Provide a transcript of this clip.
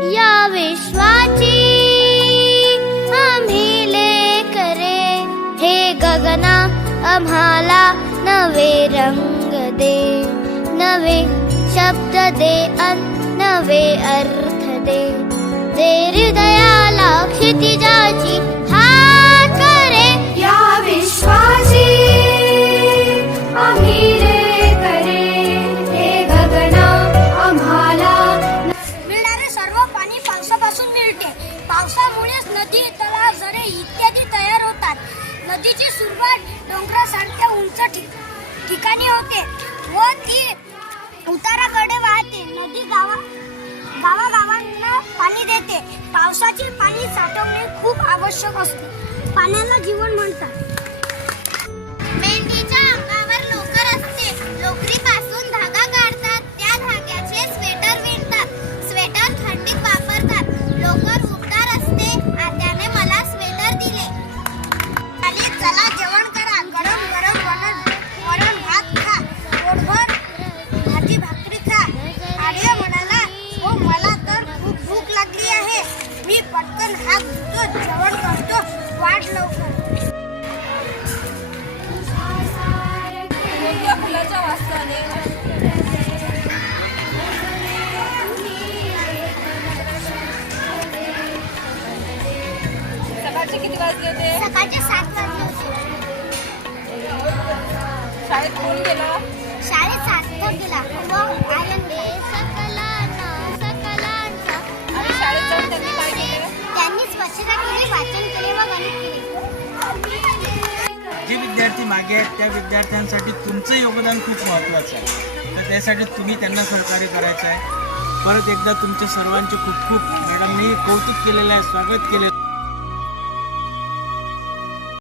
या विश्वाची आम्ही लेकरे हे गगना आम्हाला नवे रंग दे नवे शब्द दे अन नवे अर्थ दे. हृदयाला क्षितिजाची पावसापासून पावसामुळेच नदी तलाव झरे इत्यादी तयार होतात. नदीची सुरुवात डोंगरासारख्या उंच ठिक- ठिकाणी होते व ती उताराकडे वाहते. नदी गावा गावागावांना पाणी देते. पावसाचे पाणी साठवणे खूप आवश्यक असते. पाण्याला जीवन म्हणतात. फुलाच्या वासाने सकाळचे किती वाजले होते? सकाळचे सात वाजले होते. शाळेत कोण गेला? शाळेत सार्थक गेला व आनंद सकलांना सकलांचा. आणि शाळेत जाऊन त्यांनी काय केलं? त्यांनी स्वच्छता केली वाचन केले व गणित केले. विद्यार्थी मागे आहेत त्या विद्यार्थ्यांसाठी तुमचं योगदान खूप महत्त्वाचं आहे. तर त्यासाठी तुम्ही त्यांना सहकार्य करायचं आहे. परत एकदा तुमच्या सर्वांचे खूप खूप मॅडमनी कौतुक केलेलं आहे स्वागत केलेलं आहे.